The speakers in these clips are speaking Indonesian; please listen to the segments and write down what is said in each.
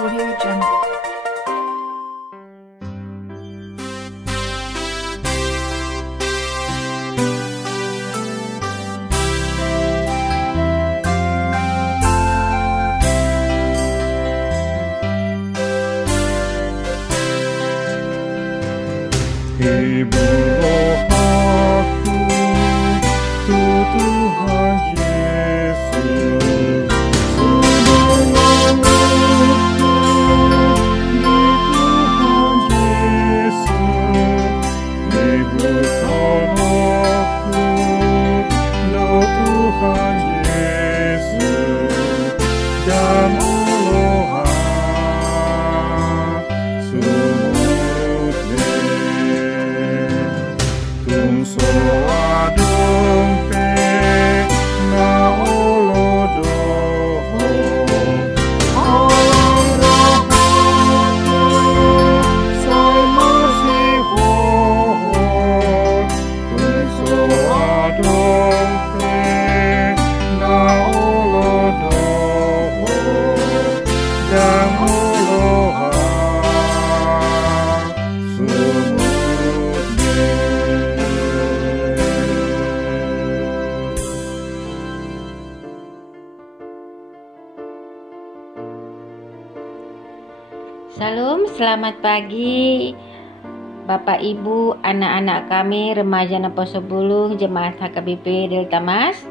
Audio Jungle. Hiburlah aku, Tuhan Yesus, semua waktu di Tuhan Yesus. Hiburkan aku, Tuhan Yesus, dan aloha so adong pe na olodoho orohano sai masiho so adong pe na olodoho dan aloha Salam, selamat pagi Bapak Ibu, anak-anak kami, remaja Poso Bulung, Jemaat HKBP Delta Mas.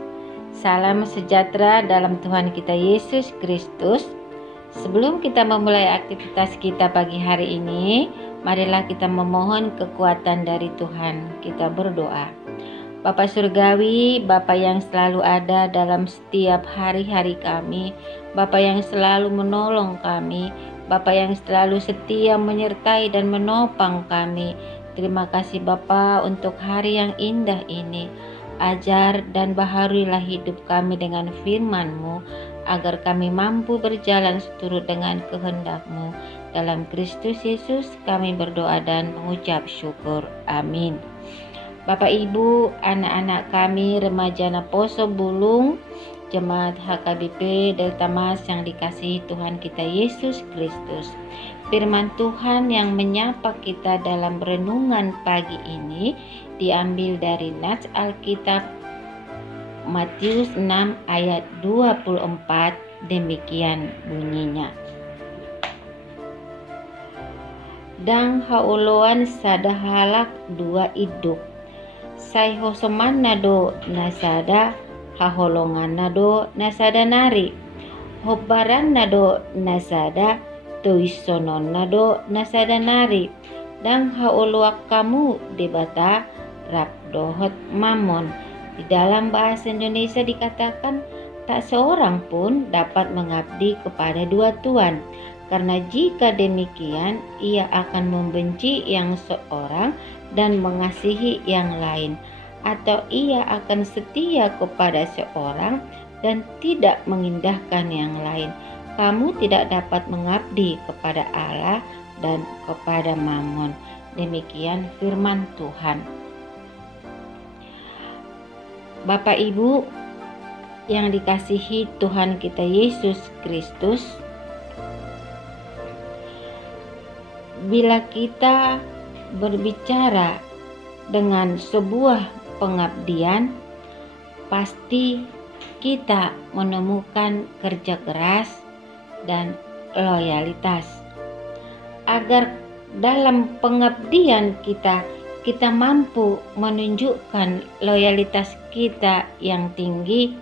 Salam sejahtera dalam Tuhan kita Yesus Kristus. Sebelum kita memulai aktivitas kita pagi hari ini, marilah kita memohon kekuatan dari Tuhan. Kita berdoa. Bapa Surgawi, Bapa yang selalu ada dalam setiap hari-hari kami, Bapa yang selalu menolong kami, Bapa yang selalu setia menyertai dan menopang kami. Terima kasih Bapa untuk hari yang indah ini. Ajar dan baharuilah hidup kami dengan firman-Mu, agar kami mampu berjalan seturut dengan kehendak-Mu. Dalam Kristus Yesus kami berdoa dan mengucap syukur. Amin. Bapak Ibu, anak-anak kami, remaja Poso Bulung, Jemaat HKBP Delta Mas yang dikasihi Tuhan kita Yesus Kristus. Firman Tuhan yang menyapa kita dalam renungan pagi ini diambil dari Nats Alkitab Matius 6 ayat 24, demikian bunyinya. Dang haoloan sadahalak dua iduk, sai hosoman nado nasada haholongan nado nasada nari, hobbaran nado nasada tuisonon nado nasada nari, dan hauluak kamu debata rakdohot mamon. Di dalam bahasa Indonesia dikatakan tak seorang pun dapat mengabdi kepada dua tuan, karena jika demikian ia akan membenci yang seorang dan mengasihi yang lain, atau ia akan setia kepada seorang dan tidak mengindahkan yang lain. Kamu tidak dapat mengabdi kepada Allah dan kepada Mammon. Demikian firman Tuhan. Bapak Ibu yang dikasihi Tuhan kita Yesus Kristus, bila kita berbicara dengan sebuah pengabdian, pasti kita menemukan kerja keras dan loyalitas. Agar dalam pengabdian kita mampu menunjukkan loyalitas kita yang tinggi,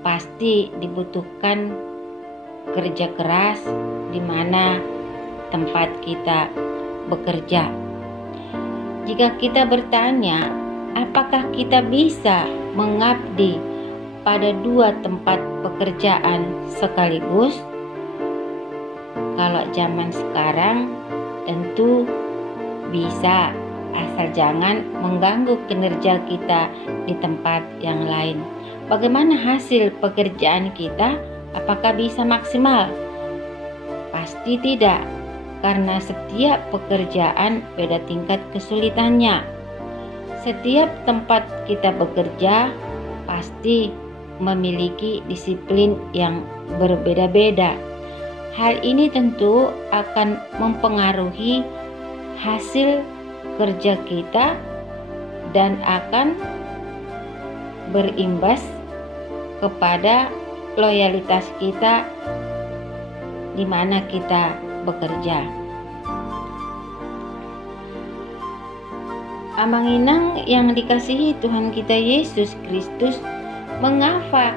pasti dibutuhkan kerja keras di mana tempat kita bekerja. Jika kita bertanya, apakah kita bisa mengabdi pada dua tempat pekerjaan sekaligus? Kalau zaman sekarang tentu bisa, asal jangan mengganggu kinerja kita di tempat yang lain. Bagaimana hasil pekerjaan kita? Apakah bisa maksimal? Pasti tidak, karena setiap pekerjaan beda tingkat kesulitannya. Setiap tempat kita bekerja pasti memiliki disiplin yang berbeda-beda. Hal ini tentu akan mempengaruhi hasil kerja kita dan akan berimbas kepada loyalitas kita di mana kita bekerja. Abang Inang yang dikasihi Tuhan kita Yesus Kristus, mengapa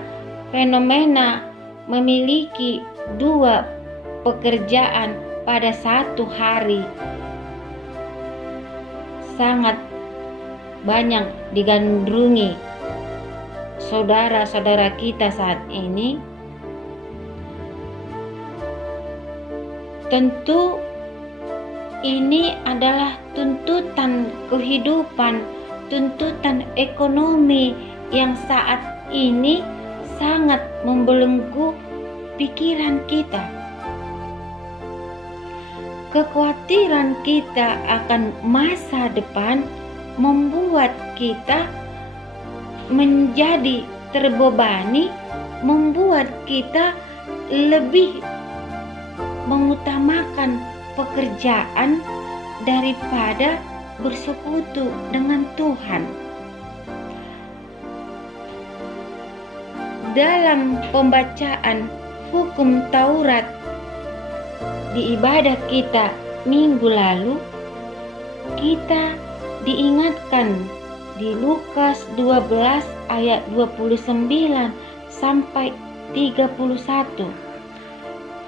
fenomena memiliki dua pekerjaan pada satu hari sangat banyak digandrungi saudara-saudara kita saat ini? Tentu ini adalah tuntutan kehidupan, tuntutan ekonomi yang saat ini sangat membelenggu pikiran kita. Kekhawatiran kita akan masa depan membuat kita menjadi terbebani, membuat kita lebih mengutamakan pekerjaan daripada bersekutu dengan Tuhan. Dalam pembacaan hukum Taurat di ibadah kita minggu lalu, kita diingatkan di Lukas 12 ayat 29 sampai 31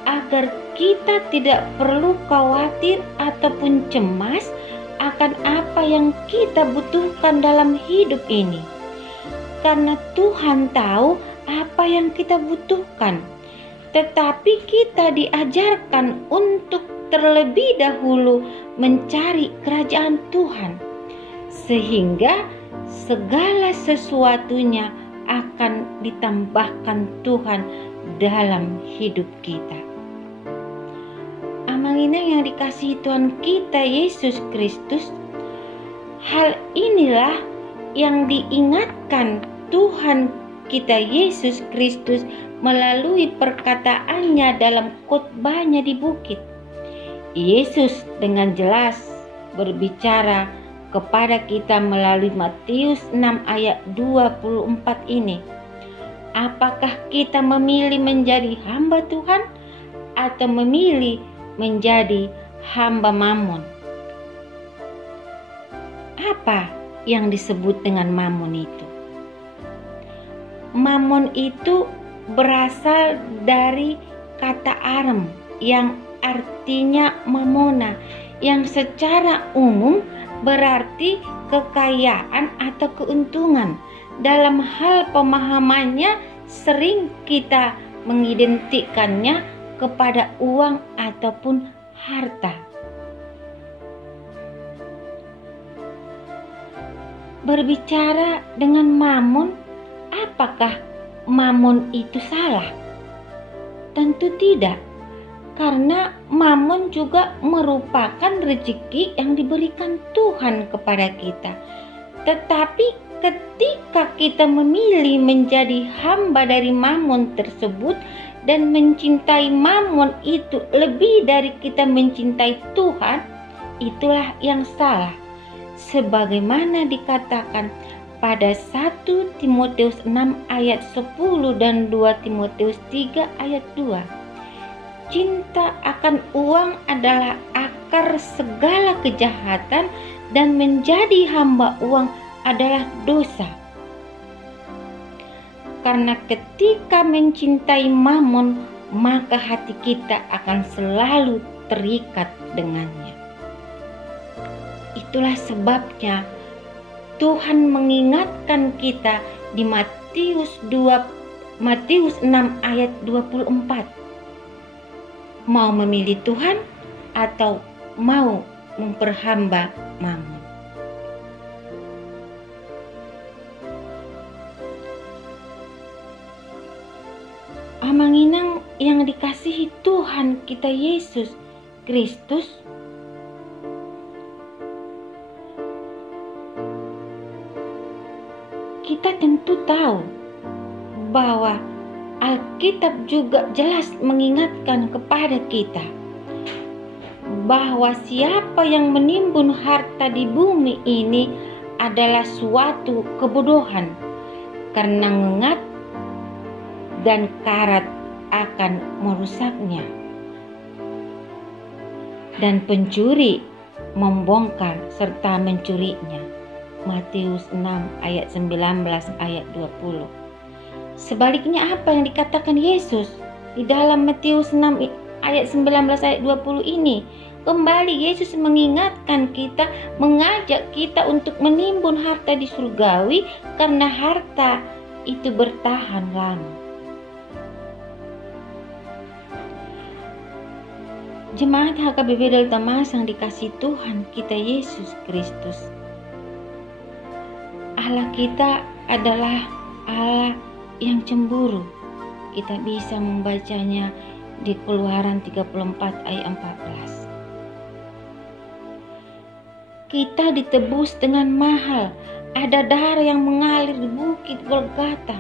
agar kita tidak perlu khawatir ataupun cemas akan apa yang kita butuhkan dalam hidup ini, karena Tuhan tahu apa yang kita butuhkan. Tetapi kita diajarkan untuk terlebih dahulu mencari kerajaan Tuhan, sehingga segala sesuatunya akan ditambahkan Tuhan dalam hidup kita. Amalina yang dikasihi Tuhan kita Yesus Kristus, hal inilah yang diingatkan Tuhan kita Yesus Kristus melalui perkataannya dalam khotbahnya di bukit. Yesus dengan jelas berbicara kepada kita melalui Matius 6 ayat 24 ini. Apakah kita memilih menjadi hamba Tuhan atau memilih menjadi hamba Mammon? Apa yang disebut dengan Mammon itu? Mammon itu berasal dari kata Aram yang artinya mamona, yang secara umum berarti kekayaan atau keuntungan. Dalam hal pemahamannya sering kita mengidentikannya kepada uang ataupun harta. Berbicara dengan Mammon, apakah Mammon itu salah? Tentu tidak, karena Mammon juga merupakan rezeki yang diberikan Tuhan kepada kita. Tetapi ketika kita memilih menjadi hamba dari Mammon tersebut dan mencintai Mammon itu lebih dari kita mencintai Tuhan, itulah yang salah. Sebagaimana dikatakan pada 1 Timotius 6 ayat 10 dan 2 Timotius 3 ayat 2. Cinta akan uang adalah akar segala kejahatan dan menjadi hamba uang adalah dosa. Karena ketika mencintai Mammon, maka hati kita akan selalu terikat dengannya. Itulah sebabnya Tuhan mengingatkan kita di Matius 6 ayat 24. Mau memilih Tuhan atau mau memperhamba Mammon? Amanginang yang dikasihi Tuhan kita Yesus Kristus, kita tentu tahu bahwa Alkitab juga jelas mengingatkan kepada kita bahwa siapa yang menimbun harta di bumi ini adalah suatu kebodohan, karena ngengat dan karat akan merusaknya, dan pencuri membongkar serta mencurinya. Matius 6 ayat 19 ayat 20. Sebaliknya apa yang dikatakan Yesus di dalam Matius 6 ayat 19 ayat 20 ini? Kembali Yesus mengingatkan kita, mengajak kita untuk menimbun harta di surgawi, karena harta itu bertahan lama. Jemaat HKBP Delta Mas yang dikasihi Tuhan kita Yesus Kristus, Allah kita adalah Allah yang cemburu. Kita bisa membacanya di Keluaran 34 ayat 14. Kita ditebus dengan mahal, ada darah yang mengalir di bukit Golgota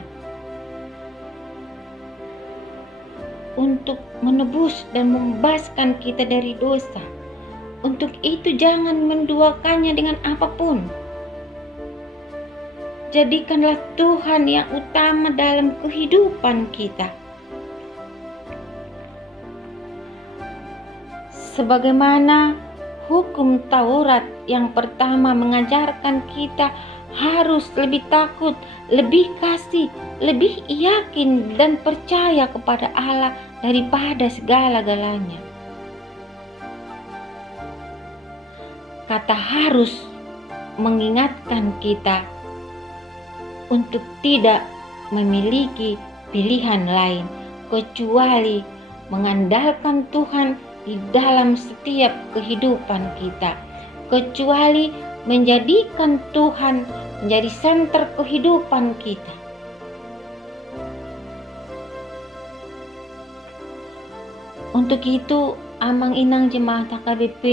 untuk menebus dan membebaskan kita dari dosa. Untuk itu jangan menduakannya dengan apapun. Jadikanlah Tuhan yang utama dalam kehidupan kita. Sebagaimana hukum Taurat yang pertama mengajarkan kita harus lebih takut, lebih kasih, lebih yakin dan percaya kepada Allah daripada segala-galanya. Kata harus mengingatkan kita untuk tidak memiliki pilihan lain kecuali mengandalkan Tuhan di dalam setiap kehidupan kita, kecuali menjadikan Tuhan menjadi senter kehidupan kita. Untuk itu, amang inang jemaat HKBP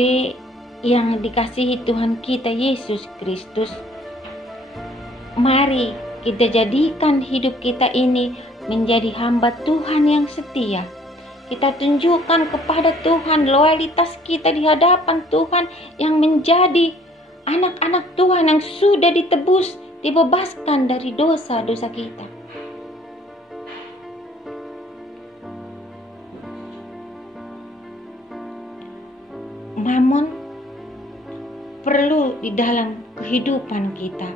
yang dikasihi Tuhan kita Yesus Kristus, mari kita jadikan hidup kita ini menjadi hamba Tuhan yang setia. Kita tunjukkan kepada Tuhan loyalitas kita di hadapan Tuhan yang menjadi anak-anak Tuhan yang sudah ditebus, dibebaskan dari dosa-dosa kita. Mamon perlu di dalam kehidupan kita,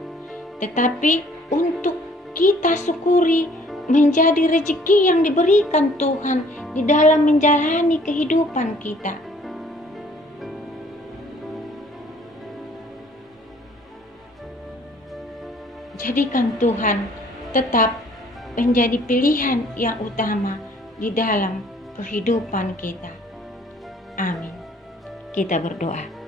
tetapi untuk kita syukuri menjadi rezeki yang diberikan Tuhan di dalam menjalani kehidupan kita. Jadikan Tuhan tetap menjadi pilihan yang utama di dalam kehidupan kita. Amin. Kita berdoa.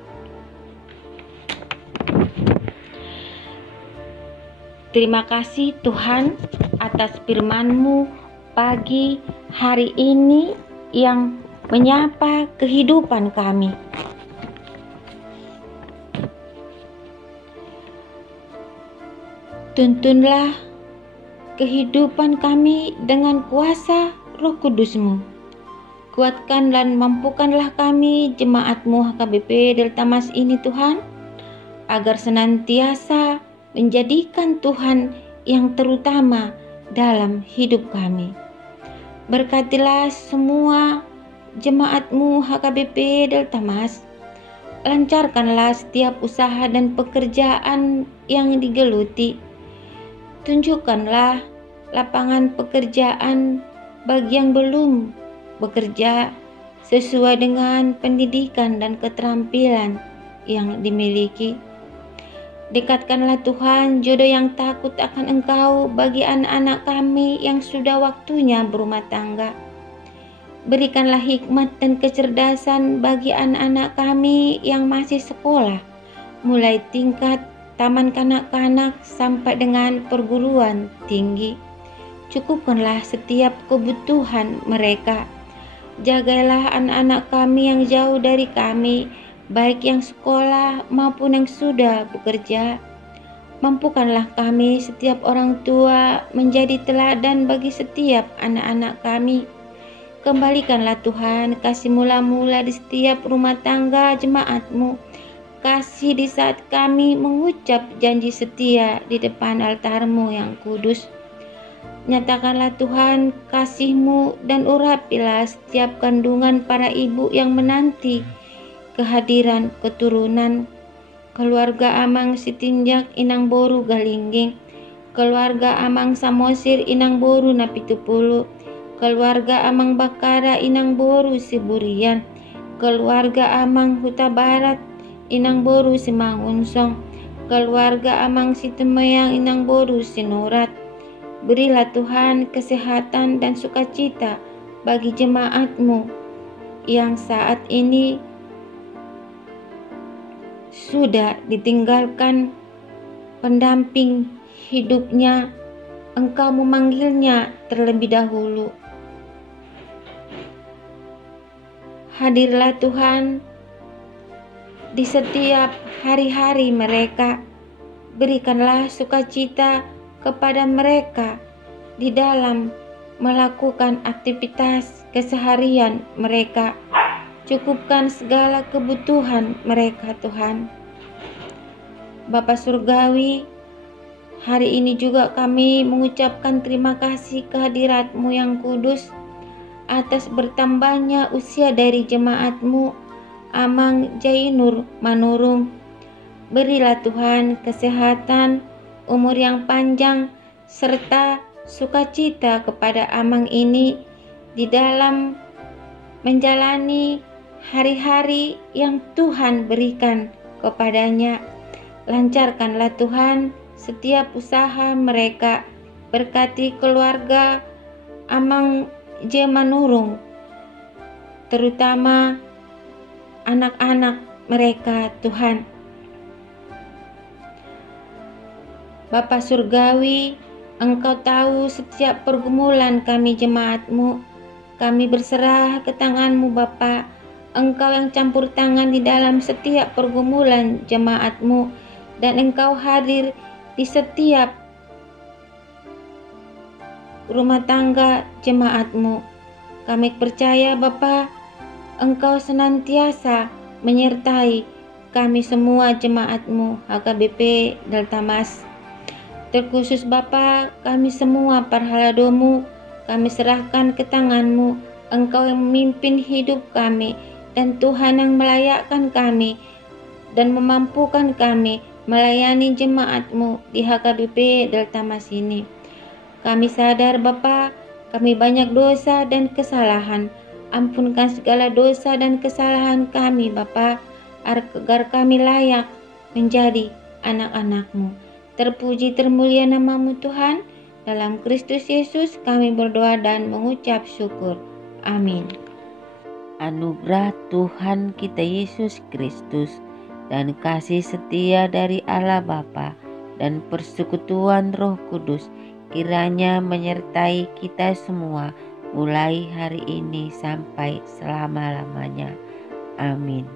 Terima kasih Tuhan atas firman-Mu pagi hari ini yang menyapa kehidupan kami. Tuntunlah kehidupan kami dengan kuasa Roh Kudus-Mu. Kuatkan dan mampukanlah kami jemaat-Mu HKBP Delta Mas ini Tuhan, agar senantiasa menjadikan Tuhan yang terutama dalam hidup kami. Berkatilah semua jemaat-Mu HKBP Delta Mas. Lancarkanlah setiap usaha dan pekerjaan yang digeluti. Tunjukkanlah lapangan pekerjaan bagi yang belum bekerja sesuai dengan pendidikan dan keterampilan yang dimiliki. Dekatkanlah Tuhan jodoh yang takut akan Engkau bagi anak-anak kami yang sudah waktunya berumah tangga. Berikanlah hikmat dan kecerdasan bagi anak-anak kami yang masih sekolah, mulai tingkat taman kanak-kanak sampai dengan perguruan tinggi. Cukupkanlah setiap kebutuhan mereka. Jagailah anak-anak kami yang jauh dari kami, baik yang sekolah maupun yang sudah bekerja. Mampukanlah kami setiap orang tua menjadi teladan bagi setiap anak-anak kami. Kembalikanlah Tuhan kasih mula-mula di setiap rumah tangga jemaat-Mu. Kasih di saat kami mengucap janji setia di depan altar-Mu yang kudus. Nyatakanlah Tuhan kasih-Mu dan urapilah setiap kandungan para ibu yang menanti kehadiran keturunan. Keluarga Amang Sitinjak Inang Boru Galingging, keluarga Amang Samosir Inang Boru Napitupulu, keluarga Amang Bakara Inang Boru Siburian, keluarga Amang Huta Barat Inang Boru Simangunsong, keluarga Amang Sitemeyang Inang Boru Sinurat. Berilah Tuhan kesehatan dan sukacita bagi jemaat-Mu yang saat ini sudah ditinggalkan pendamping hidupnya. Engkau memanggilnya terlebih dahulu. Hadirlah Tuhan di setiap hari-hari mereka. Berikanlah sukacita kepada mereka di dalam melakukan aktivitas keseharian mereka. Cukupkan segala kebutuhan mereka, Tuhan. Bapa Surgawi, hari ini juga kami mengucapkan terima kasih kehadirat-Mu yang kudus atas bertambahnya usia dari jemaat-Mu Amang Jainur Manurung. Berilah Tuhan kesehatan, umur yang panjang, serta sukacita kepada Amang ini di dalam menjalani hari-hari yang Tuhan berikan kepadanya. Lancarkanlah Tuhan setiap usaha mereka. Berkati keluarga Amang J. Manurung, terutama anak-anak mereka, Tuhan. Bapa Surgawi, Engkau tahu setiap pergumulan kami jemaat-Mu. Kami berserah ke tangan-Mu, Bapa. Engkau yang campur tangan di dalam setiap pergumulan jemaat-Mu, dan Engkau hadir di setiap rumah tangga jemaat-Mu. Kami percaya Bapa, Engkau senantiasa menyertai kami semua jemaat-Mu HKBP Deltamas. Terkhusus Bapa, kami semua parhaladomu kami serahkan ke tangan-Mu. Engkau yang memimpin hidup kami, dan Tuhan yang melayakkan kami dan memampukan kami melayani jemaat-Mu di HKBP Deltamas ini. Kami sadar Bapa, kami banyak dosa dan kesalahan. Ampunkan segala dosa dan kesalahan kami Bapa, agar kami layak menjadi anak-anak-Mu. Terpuji termulia nama-Mu Tuhan. Dalam Kristus Yesus kami berdoa dan mengucap syukur. Amin. Anugerah Tuhan kita Yesus Kristus dan kasih setia dari Allah Bapa dan persekutuan Roh Kudus kiranya menyertai kita semua mulai hari ini sampai selama-lamanya. Amin.